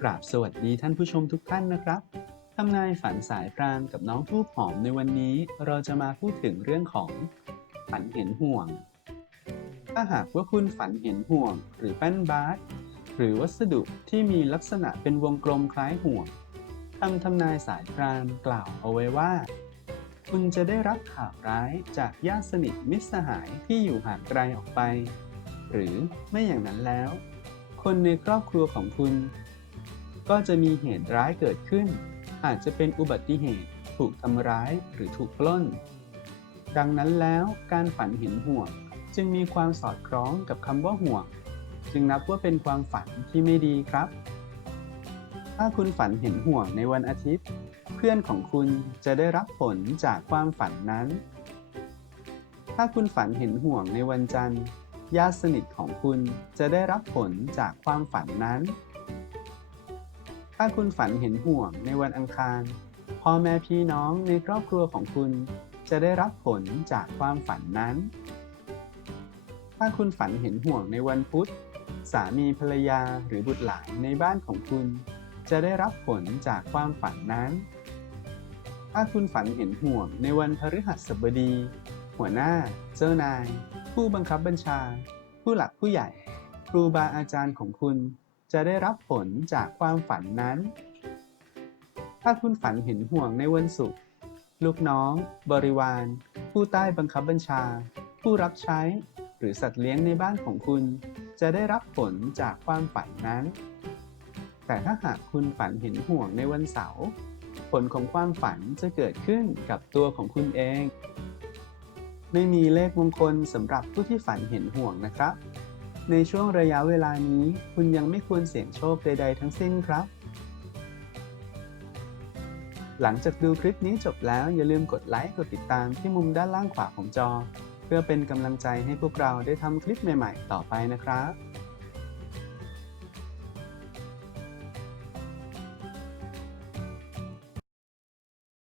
กราบสวัสดีท่านผู้ชมทุกท่านนะครับทำนายฝันสายพรานกับน้องทูบหอมในวันนี้ เราจะมาพูดถึงเรื่องของฝันเห็นห่วง ถ้าหากว่าคุณฝันเห็นห่วง หรือแป้นบาสหรือวัสดุที่มีลักษณะเป็นวงกลมคล้ายห่วงคำทำนายสายพรานกล่าวเอาไว้ว่า คุณจะได้รับข่าวร้ายจากญาติสนิทมิตรสหายที่อยู่ห่างไกลออกไป หรือไม่อย่างนั้นแล้ว คนในครอบครัวของคุณ ก็จะมีเหตุร้ายเกิดขึ้น อาจจะเป็นอุบัติเหตุ ถูกทำร้ายหรือถูกปล้น ดังนั้นแล้วการฝันเห็นห่วง จึงมีความสอดคล้องกับคำว่าห่วง จึงนับว่าเป็นความฝันที่ไม่ดีครับ ถ้าคุณฝันเห็นห่วงในวันอาทิตย์ เพื่อนของคุณจะได้รับผลจากความฝันนั้น ถ้าคุณฝันเห็นห่วงในวันจันทร์ญาติสนิทของคุณจะได้รับผลจากความฝันนั้น ถ้าคุณฝันเห็นห่วงในวันอังคาร พ่อแม่พี่น้องในครอบครัวของคุณ จะได้รับผลจากความฝันนั้น ถ้าคุณฝันเห็นห่วงในวันพุธ สามีภรรยาหรือบุตรหลานในบ้านของคุณ จะได้รับผลจากความฝันนั้น ถ้าคุณฝันเห็นห่วงในวันพฤหัสบดี หัวหน้า เจ้านาย ผู้บังคับบัญชา ผู้หลักผู้ใหญ่ ครูบาอาจารย์ของคุณ จะได้รับผลจากความฝันนั้น ถ้าคุณฝันเห็นห่วงในวันศุกร์ลูกน้อง บริวาร ผู้ใต้บังคับบัญชา ผู้รับใช้ หรือสัตว์เลี้ยงในบ้านของคุณ จะได้รับผลจากความฝันนั้น แต่ถ้าหากคุณฝันเห็นห่วงในวันเสาร์ผลของความฝันจะเกิดขึ้นกับตัวของคุณเอง ไม่มีเลขมงคลสำหรับผู้ที่ฝันเห็นห่วงนะครับ ในช่วงระยะเวลานี้ คุณยังไม่ควรเสี่ยงโชคใด ๆ ทั้งสิ้นครับ หลังจากดูคลิปนี้จบแล้วอย่าลืมกดไลค์กดติดตามที่มุมด้านล่างขวาของจอ เพื่อเป็นกำลังใจให้พวกเราได้ทำคลิปใหม่ ๆ ต่อไปนะครับ